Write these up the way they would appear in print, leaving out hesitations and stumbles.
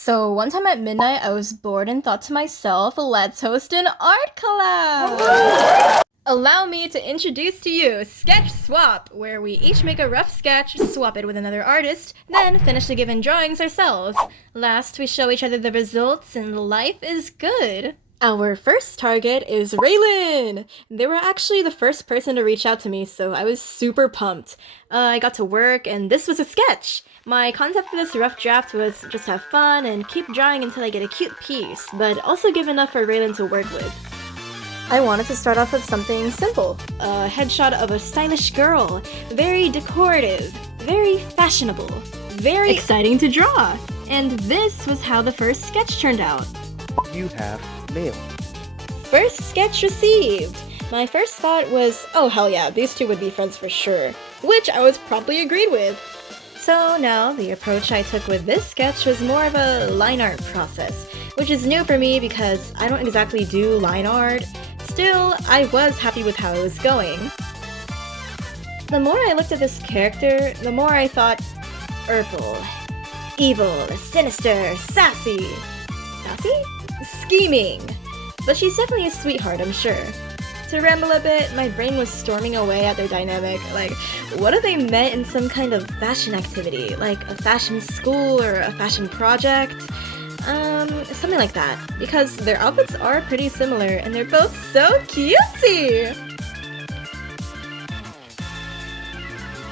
So one time at midnight, I was bored and thought to myself, let's host an art collab! Allow me to introduce to you Sketch Swap, where we each make a rough sketch, swap it with another artist, then finish the given drawings ourselves. Last, we show each other the results, and life is good. Our first target is Raylan! They were actually the first person to reach out to me, so I was super pumped. I got to work, and this was a sketch! My concept for this rough draft was just have fun and keep drawing until I get a cute piece, but also give enough for Raylan to work with. I wanted to start off with something simple. A headshot of a stylish girl. Very decorative. Very fashionable. Very exciting to draw! And this was how the first sketch turned out. You have mail. First sketch received! My first thought was, oh hell yeah, these two would be friends for sure. Which I was promptly agreed with. So now, the approach I took with this sketch was more of a line art process, which is new for me because I don't exactly do line art. Still, I was happy with how it was going. The more I looked at this character, the more I thought, Urkel. Evil, sinister, sassy. Sassy? Scheming. But she's definitely a sweetheart, I'm sure. To ramble a bit, my brain was storming away at their dynamic. Like, what if they met in some kind of fashion activity? Like a fashion school or a fashion project? Something like that. Because their outfits are pretty similar and they're both so cutesy!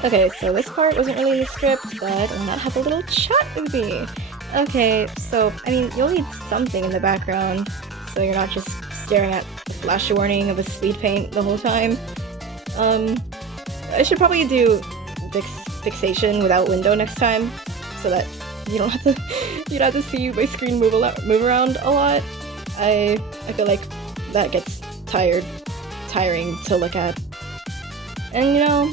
Okay, so this part wasn't really in the script, but why not have a little chat with me? Okay, so, I mean, you'll need something in the background, so you're not just staring at the flash warning of a speed paint the whole time. I should probably do fixation without window next time, so that you don't have to see my screen move around a lot. I feel like that gets tiring to look at. And you know,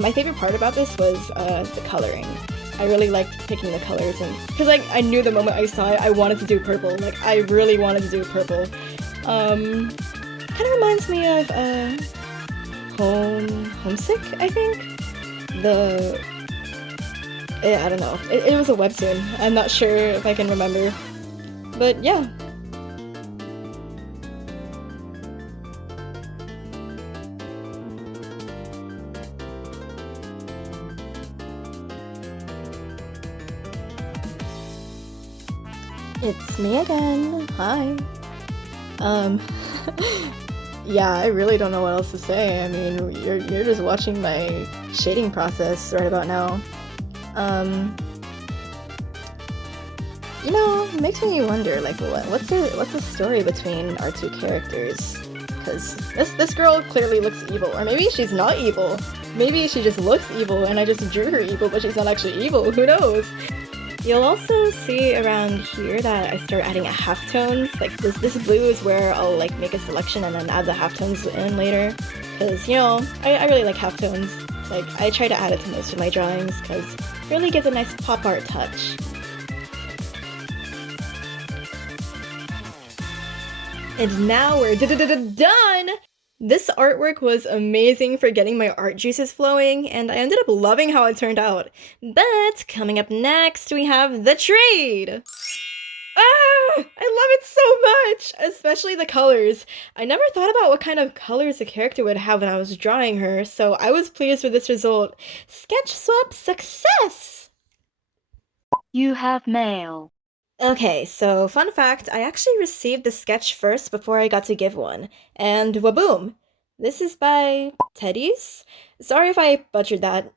my favorite part about this was the coloring. I really liked picking the colors, and because like I knew the moment I saw it, I wanted to do purple. Like I really wanted to do purple. Kind of reminds me of Homesick, I think. I don't know. It was a webtoon. I'm not sure if I can remember, but yeah. It's me again. Hi. Yeah, I really don't know what else to say. I mean, you're just watching my shading process right about now. You know, it makes me wonder, like, what's the story between our two characters? Because this girl clearly looks evil, or maybe she's not evil. Maybe she just looks evil, and I just drew her evil, but she's not actually evil. Who knows? You'll also see around here that I start adding halftones. Like this blue is where I'll like make a selection and then add the halftones in later. Cause you know, I really like halftones. Like I try to add it to most of my drawings cause it really gives a nice pop art touch. And now we're done! This artwork was amazing for getting my art juices flowing, and I ended up loving how it turned out. But coming up next, we have the trade! Ah! I love it so much! Especially the colors. I never thought about what kind of colors the character would have when I was drawing her, so I was pleased with this result. Sketch swap success! You have mail. Okay, so fun fact, I actually received the sketch first before I got to give one. And waboom! This is by Teddy's? Sorry if I butchered that.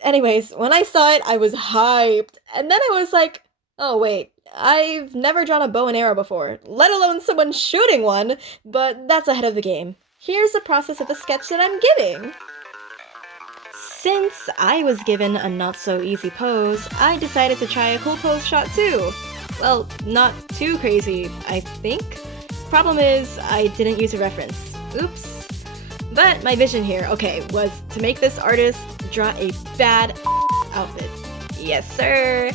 Anyways, when I saw it, I was hyped. And then I was like, oh wait, I've never drawn a bow and arrow before, let alone someone shooting one, but that's ahead of the game. Here's the process of the sketch that I'm giving. Since I was given a not-so-easy pose, I decided to try a cool pose shot too. Well, not too crazy, I think. Problem is, I didn't use a reference. Oops. But my vision here, okay, was to make this artist draw a bad outfit. Yes, sir.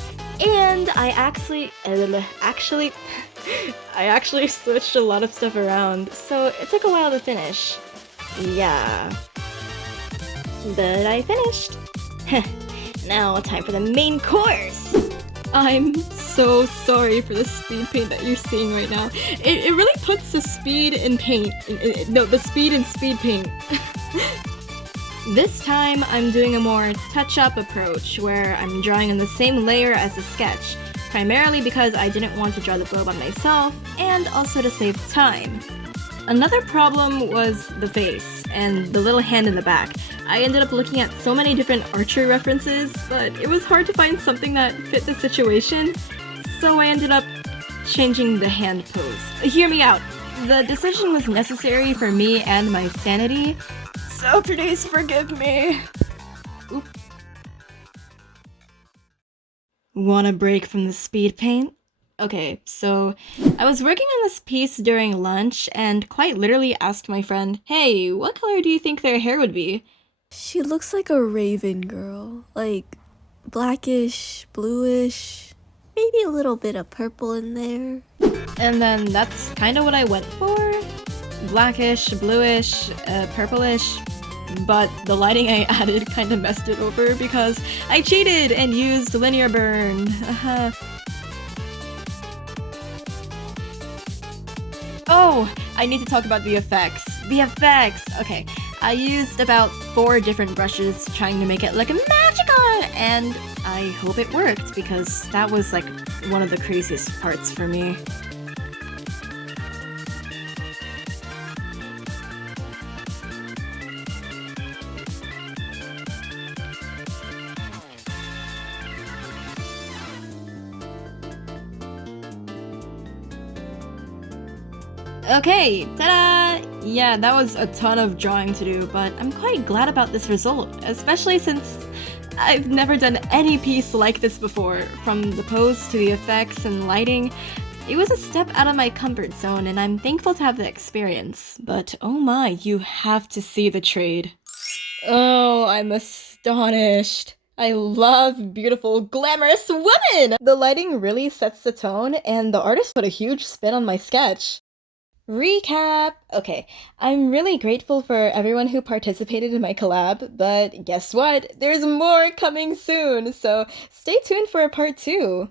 And I actually switched a lot of stuff around, so it took a while to finish. Yeah. But I finished. Now, time for the main course! I'm so so sorry for the speed paint that you're seeing right now. It really puts the speed in paint. No, the speed in speed paint. This time, I'm doing a more touch-up approach, where I'm drawing on the same layer as the sketch, primarily because I didn't want to draw the bow by myself, and also to save time. Another problem was the face, and the little hand in the back. I ended up looking at so many different archery references, but it was hard to find something that fit the situation, so I ended up changing the hand pose. Hear me out. The decision was necessary for me and my sanity, so please forgive me. Oop. Want a break from the speed paint? Okay, so I was working on this piece during lunch and quite literally asked my friend, hey, what color do you think their hair would be? She looks like a raven girl, like blackish, bluish, maybe a little bit of purple in there. And then that's kind of what I went for. Blackish, bluish, purplish. But the lighting I added kind of messed it over because I cheated and used linear burn. Oh, I need to talk about the effects. The effects! Okay, I used about 4 different brushes trying to make it look magical, and I hope it worked because that was like one of the craziest parts for me. Okay, ta-da! Yeah, that was a ton of drawing to do, but I'm quite glad about this result, especially since I've never done any piece like this before, from the pose to the effects and lighting. It was a step out of my comfort zone, and I'm thankful to have the experience, but oh my, you have to see the trade. Oh, I'm astonished. I love beautiful, glamorous women! The lighting really sets the tone, and the artist put a huge spin on my sketch. Recap! Okay, I'm really grateful for everyone who participated in my collab, but guess what? There's more coming soon, so stay tuned for a part 2!